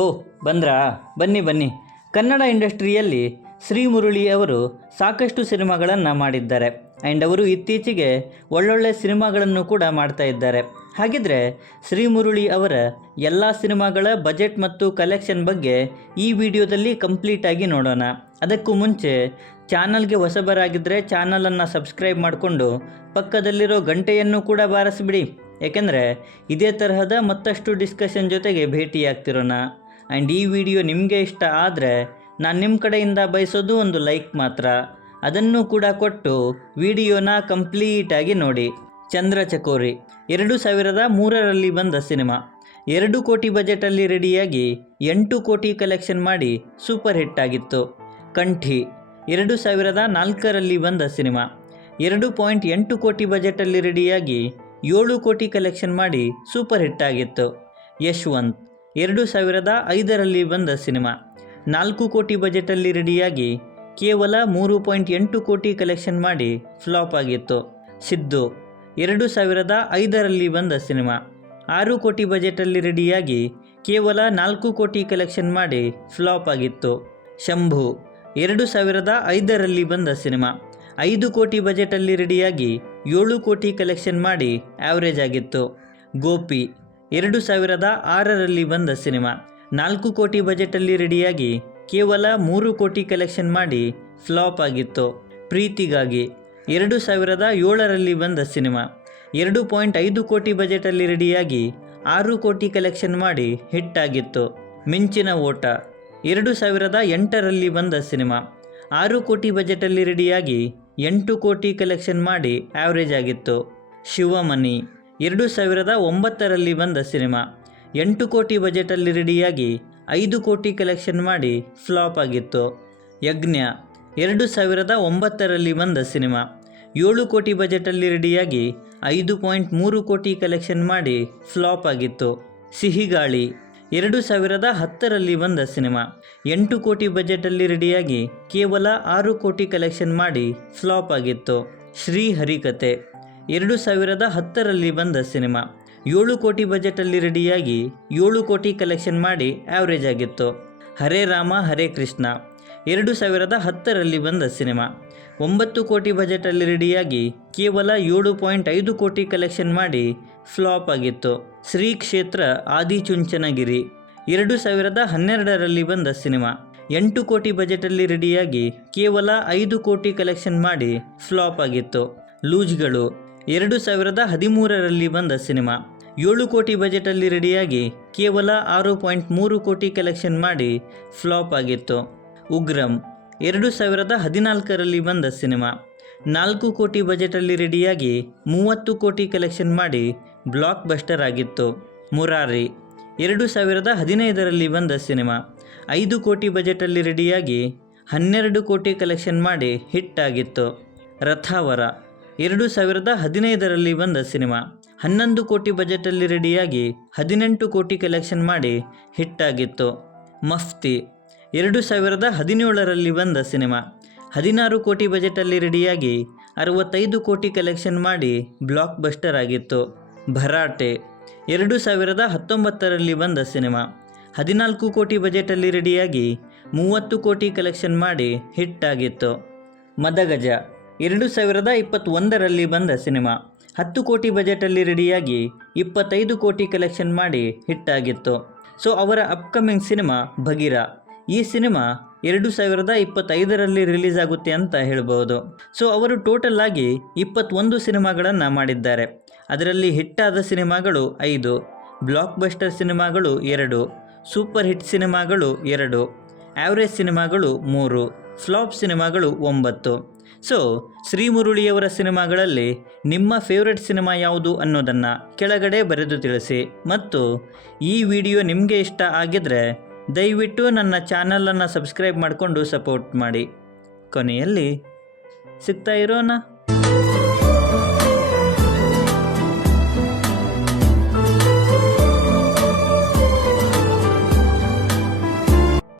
ಓ, ಬಂದ್ರಾ? ಬನ್ನಿ ಬನ್ನಿ. ಕನ್ನಡ ಇಂಡಸ್ಟ್ರಿಯಲ್ಲಿ ಶ್ರೀ ಮುರುಳಿ ಅವರು ಸಾಕಷ್ಟು ಸಿನಿಮಾಗಳನ್ನು ಮಾಡಿದ್ದಾರೆ. ಆ್ಯಂಡ್ ಅವರು ಇತ್ತೀಚೆಗೆ ಒಳ್ಳೊಳ್ಳೆ ಸಿನಿಮಾಗಳನ್ನು ಕೂಡ ಮಾಡ್ತಾ ಇದ್ದಾರೆ. ಹಾಗಿದ್ರೆ ಶ್ರೀ ಮುರುಳಿ ಅವರ ಎಲ್ಲ ಸಿನಿಮಾಗಳ ಬಜೆಟ್ ಮತ್ತು ಕಲೆಕ್ಷನ್ ಬಗ್ಗೆ ಈ ವಿಡಿಯೋದಲ್ಲಿ ಕಂಪ್ಲೀಟಾಗಿ ನೋಡೋಣ. ಅದಕ್ಕೂ ಮುಂಚೆ ಚಾನಲ್ಗೆ ಹೊಸಬರಾಗಿದ್ದರೆ ಚಾನಲನ್ನು ಸಬ್ಸ್ಕ್ರೈಬ್ ಮಾಡಿಕೊಂಡು ಪಕ್ಕದಲ್ಲಿರೋ ಗಂಟೆಯನ್ನು ಕೂಡ ಬಾರಿಸಿಬಿಡಿ. ಏಕೆಂದರೆ ಇದೇ ತರಹದ ಮತ್ತಷ್ಟು ಡಿಸ್ಕಷನ್ ಜೊತೆಗೆ ಭೇಟಿಯಾಗ್ತಿರೋಣ. ಆ್ಯಂಡ್ ಈ ವಿಡಿಯೋ ನಿಮಗೆ ಇಷ್ಟ ಆದರೆ ನಾನು ನಿಮ್ಮ ಕಡೆಯಿಂದ ಬಯಸೋದು ಒಂದು ಲೈಕ್ ಮಾತ್ರ. ಅದನ್ನು ಕೂಡ ಕೊಟ್ಟು ವಿಡಿಯೋನ ಕಂಪ್ಲೀಟಾಗಿ ನೋಡಿ. ಚಂದ್ರ ಚಕೋರಿ, ಎರಡು ಸಾವಿರದ ಮೂರರಲ್ಲಿ ಬಂದ ಸಿನಿಮಾ. ಎರಡು ಕೋಟಿ ಬಜೆಟಲ್ಲಿ ರೆಡಿಯಾಗಿ ಎಂಟು ಕೋಟಿ ಕಲೆಕ್ಷನ್ ಮಾಡಿ ಸೂಪರ್ ಹಿಟ್ ಆಗಿತ್ತು. ಕಂಠಿ, ಎರಡು ಸಾವಿರದ ನಾಲ್ಕರಲ್ಲಿ ಬಂದ ಸಿನಿಮಾ. ಎರಡು ಪಾಯಿಂಟ್ ಎಂಟು ಕೋಟಿ ಬಜೆಟಲ್ಲಿ ರೆಡಿಯಾಗಿ ಏಳು ಕೋಟಿ ಕಲೆಕ್ಷನ್ ಮಾಡಿ ಸೂಪರ್ ಹಿಟ್ ಆಗಿತ್ತು. ಯಶವಂತ್ ಎರಡು ಸಾವಿರದ ಐದರಲ್ಲಿ ಬಂದ ಸಿನಿಮಾ. ನಾಲ್ಕು ಕೋಟಿ ಬಜೆಟಲ್ಲಿ ರೆಡಿಯಾಗಿ ಕೇವಲ ಮೂರು ಪಾಯಿಂಟ್ ಎಂಟು ಕೋಟಿ ಕಲೆಕ್ಷನ್ ಮಾಡಿ ಫ್ಲಾಪ್ ಆಗಿತ್ತು. ಸಿದ್ದು, ಎರಡು ಸಾವಿರದ ಐದರಲ್ಲಿ ಬಂದ ಸಿನಿಮಾ. ಆರು ಕೋಟಿ ಬಜೆಟಲ್ಲಿ ರೆಡಿಯಾಗಿ ಕೇವಲ ನಾಲ್ಕು ಕೋಟಿ ಕಲೆಕ್ಷನ್ ಮಾಡಿ ಫ್ಲಾಪ್ ಆಗಿತ್ತು. ಶಂಭು, ಎರಡು ಸಾವಿರದ ಐದರಲ್ಲಿ ಬಂದ ಸಿನಿಮಾ. ಐದು ಕೋಟಿ ಬಜೆಟಲ್ಲಿ ರೆಡಿಯಾಗಿ ಏಳು ಕೋಟಿ ಕಲೆಕ್ಷನ್ ಮಾಡಿ ಆ್ಯಾವ್ರೇಜ್ ಆಗಿತ್ತು. ಗೋಪಿ ಎರಡು ಸಾವಿರದ ಆರರಲ್ಲಿ ಬಂದ ಸಿನಿಮಾ. ನಾಲ್ಕು ಕೋಟಿ ಬಜೆಟಲ್ಲಿ ರೆಡಿಯಾಗಿ ಕೇವಲ ಮೂರು ಕೋಟಿ ಕಲೆಕ್ಷನ್ ಮಾಡಿ ಫ್ಲಾಪ್ ಆಗಿತ್ತು. ಪ್ರೀತಿಗಾಗಿ ಎರಡು ಸಾವಿರದ ಏಳರಲ್ಲಿ ಬಂದ ಸಿನಿಮಾ. ಎರಡು ಪಾಯಿಂಟ್ ಐದು ಕೋಟಿ ಬಜೆಟಲ್ಲಿ ರೆಡಿಯಾಗಿ ಆರು ಕೋಟಿ ಕಲೆಕ್ಷನ್ ಮಾಡಿ ಹಿಟ್ ಆಗಿತ್ತು. ಮಿಂಚಿನ ಓಟ. ಎರಡು ಸಾವಿರದ ಎಂಟರಲ್ಲಿ ಬಂದ ಸಿನಿಮಾ. ಆರು ಕೋಟಿ ಬಜೆಟಲ್ಲಿ ರೆಡಿಯಾಗಿ ಎಂಟು ಕೋಟಿ ಕಲೆಕ್ಷನ್ ಮಾಡಿ ಆವ್ರೇಜ್ ಆಗಿತ್ತು. ಶಿವಮನಿ. ಎರಡು ಸಾವಿರದ ಒಂಬತ್ತರಲ್ಲಿ ಬಂದ ಸಿನಿಮಾ. ಎಂಟು ಕೋಟಿ ಬಜೆಟಲ್ಲಿ ರೆಡಿಯಾಗಿ ಐದು ಕೋಟಿ ಕಲೆಕ್ಷನ್ ಮಾಡಿ ಫ್ಲಾಪ್ ಆಗಿತ್ತು. ಯಜ್ಞ, ಎರಡು ಸಾವಿರದ ಒಂಬತ್ತರಲ್ಲಿ ಬಂದ ಸಿನಿಮಾ. ಏಳು ಕೋಟಿ ಬಜೆಟಲ್ಲಿ ರೆಡಿಯಾಗಿ ಐದು ಪಾಯಿಂಟ್ ಮೂರು ಕೋಟಿ ಕಲೆಕ್ಷನ್ ಮಾಡಿ ಫ್ಲಾಪ್ ಆಗಿತ್ತು. ಸಿಹಿಗಾಳಿ, ಎರಡು ಸಾವಿರದ ಹತ್ತರಲ್ಲಿ ಬಂದ ಸಿನಿಮಾ. ಎಂಟು ಕೋಟಿ ಬಜೆಟಲ್ಲಿ ರೆಡಿಯಾಗಿ ಕೇವಲ ಆರು ಕೋಟಿ ಕಲೆಕ್ಷನ್ ಮಾಡಿ ಫ್ಲಾಪ್ ಆಗಿತ್ತು. ಶ್ರೀ ಹರಿಕತೆ ಎರಡು ಸಾವಿರದ ಹತ್ತರಲ್ಲಿ ಬಂದ ಸಿನಿಮಾ. ಏಳು ಕೋಟಿ ಬಜೆಟಲ್ಲಿ ರೆಡಿಯಾಗಿ ಏಳು ಕೋಟಿ ಕಲೆಕ್ಷನ್ ಮಾಡಿ ಆ್ಯಾವ್ರೇಜ್ ಆಗಿತ್ತು. ಹರೇ ರಾಮ, ಹರೇ ಕೃಷ್ಣ. ಎರಡು ಸಾವಿರದ ಹತ್ತರಲ್ಲಿ ಬಂದ ಸಿನಿಮಾ. ಒಂಬತ್ತು ಕೋಟಿ ಬಜೆಟಲ್ಲಿ ರೆಡಿಯಾಗಿ ಕೇವಲ ಏಳು ಪಾಯಿಂಟ್ ಐದು ಕೋಟಿ ಕಲೆಕ್ಷನ್ ಮಾಡಿ ಫ್ಲಾಪ್ ಆಗಿತ್ತು. ಶ್ರೀ ಕ್ಷೇತ್ರ, ಆದಿಚುಂಚನಗಿರಿ. ಎರಡು ಸಾವಿರದ ಹನ್ನೆರಡರಲ್ಲಿ ಬಂದ ಸಿನಿಮಾ. ಎಂಟು ಕೋಟಿ ಬಜೆಟಲ್ಲಿ ರೆಡಿಯಾಗಿ ಕೇವಲ ಐದು ಕೋಟಿ ಕಲೆಕ್ಷನ್ ಮಾಡಿ ಫ್ಲಾಪ್ ಆಗಿತ್ತು. ಲೂಜ್ಗಳು. ಎರಡು ಸಾವಿರದ ಹದಿಮೂರರಲ್ಲಿ ಬಂದ ಸಿನಿಮಾ. ಏಳು ಕೋಟಿ ಬಜೆಟಲ್ಲಿ ರೆಡಿಯಾಗಿ ಕೇವಲ ಆರು ಪಾಯಿಂಟ್ ಮೂರು ಕೋಟಿ ಕಲೆಕ್ಷನ್ ಮಾಡಿ ಫ್ಲಾಪ್ ಆಗಿತ್ತು. ಉಗ್ರಂ, ಎರಡು ಸಾವಿರದ ಹದಿನಾಲ್ಕರಲ್ಲಿ ಬಂದ ಸಿನಿಮಾ. ನಾಲ್ಕು ಕೋಟಿ ಬಜೆಟಲ್ಲಿ ರೆಡಿಯಾಗಿ ಮೂವತ್ತು ಕೋಟಿ ಕಲೆಕ್ಷನ್ ಮಾಡಿ ಬ್ಲಾಕ್ ಬಸ್ಟರ್ ಆಗಿತ್ತು. ಮುರಾರಿ, ಎರಡು ಸಾವಿರದ ಹದಿನೈದರಲ್ಲಿ ಬಂದ ಸಿನಿಮಾ. ಐದು ಕೋಟಿ ಬಜೆಟಲ್ಲಿ ರೆಡಿಯಾಗಿ ಹನ್ನೆರಡು ಕೋಟಿ ಕಲೆಕ್ಷನ್ ಮಾಡಿ ಹಿಟ್ ಆಗಿತ್ತು. ರಥಾವರ ಎರಡು ಸಾವಿರದ ಹದಿನೈದರಲ್ಲಿ ಬಂದ ಸಿನಿಮಾ. ಹನ್ನೊಂದು ಕೋಟಿ ಬಜೆಟಲ್ಲಿ ರೆಡಿಯಾಗಿ ಹದಿನೆಂಟು ಕೋಟಿ ಕಲೆಕ್ಷನ್ ಮಾಡಿ ಹಿಟ್ಟಾಗಿತ್ತು. ಮಫ್ತಿ. ಎರಡು ಸಾವಿರದ ಹದಿನೇಳರಲ್ಲಿ ಬಂದ ಸಿನಿಮಾ. ಹದಿನಾರು ಕೋಟಿ ಬಜೆಟಲ್ಲಿ ರೆಡಿಯಾಗಿ ಅರವತ್ತೈದು ಕೋಟಿ ಕಲೆಕ್ಷನ್ ಮಾಡಿ ಬ್ಲಾಕ್ ಬಸ್ಟರ್ ಆಗಿತ್ತು. ಭರಾಟೆ. ಎರಡು ಸಾವಿರದ ಹತ್ತೊಂಬತ್ತರಲ್ಲಿ ಬಂದ ಸಿನಿಮಾ. ಹದಿನಾಲ್ಕು ಕೋಟಿ ಬಜೆಟಲ್ಲಿ ರೆಡಿಯಾಗಿ ಮೂವತ್ತು ಕೋಟಿ ಕಲೆಕ್ಷನ್ ಮಾಡಿ ಹಿಟ್ಟಾಗಿತ್ತು. ಮದಗಜ. ಎರಡು ಸಾವಿರದ ಇಪ್ಪತ್ತೊಂದರಲ್ಲಿ ಬಂದ ಸಿನಿಮಾ ಹತ್ತು ಕೋಟಿ ಬಜೆಟಲ್ಲಿ ರೆಡಿಯಾಗಿ ಇಪ್ಪತ್ತೈದು ಕೋಟಿ ಕಲೆಕ್ಷನ್ ಮಾಡಿ ಹಿಟ್ ಆಗಿತ್ತು ಸೊ, ಅವರ ಅಪ್ಕಮಿಂಗ್ ಸಿನಿಮಾ ಭಗೀರ. ಈ ಸಿನಿಮಾ ಎರಡು ಸಾವಿರದ ಇಪ್ಪತ್ತೈದರಲ್ಲಿ ರಿಲೀಸ್ ಆಗುತ್ತೆ ಅಂತ ಹೇಳ್ಬೋದು. ಸೊ, ಅವರು ಟೋಟಲ್ ಆಗಿ ಇಪ್ಪತ್ತೊಂದು ಸಿನಿಮಾಗಳನ್ನು ಮಾಡಿದ್ದಾರೆ. ಅದರಲ್ಲಿ ಹಿಟ್ಟಾದ ಸಿನಿಮಾಗಳು ಐದು ಬ್ಲಾಕ್ ಬಸ್ಟರ್ ಸಿನಿಮಾಗಳು ಎರಡು, ಸೂಪರ್ ಹಿಟ್ ಸಿನಿಮಾಗಳು ಎರಡು ಆ್ಯಾವ್ರೇಜ್ ಸಿನಿಮಾಗಳು ಮೂರು ಫ್ಲಾಪ್ ಸಿನಿಮಾಗಳು ಒಂಬತ್ತು. ಸೊ ಶ್ರೀ ಮುರುಳಿಯವರ ಸಿನಿಮಾಗಳಲ್ಲಿ ನಿಮ್ಮ ಫೇವ್ರೆಟ್ ಸಿನಿಮಾ ಯಾವುದು ಅನ್ನೋದನ್ನು ಕೆಳಗಡೆ ಬರೆದು ತಿಳಿಸಿ. ಮತ್ತು ಈ ವಿಡಿಯೋ ನಿಮಗೆ ಇಷ್ಟ ಆಗಿದ್ರೆ ದಯವಿಟ್ಟು ನನ್ನ ಚಾನಲನ್ನು ಸಬ್ಸ್ಕ್ರೈಬ್ ಮಾಡಿಕೊಂಡು ಸಪೋರ್ಟ್ ಮಾಡಿ. ಕೊನೆಯಲ್ಲಿ ಸಿಗ್ತಾ ಇರೋಣ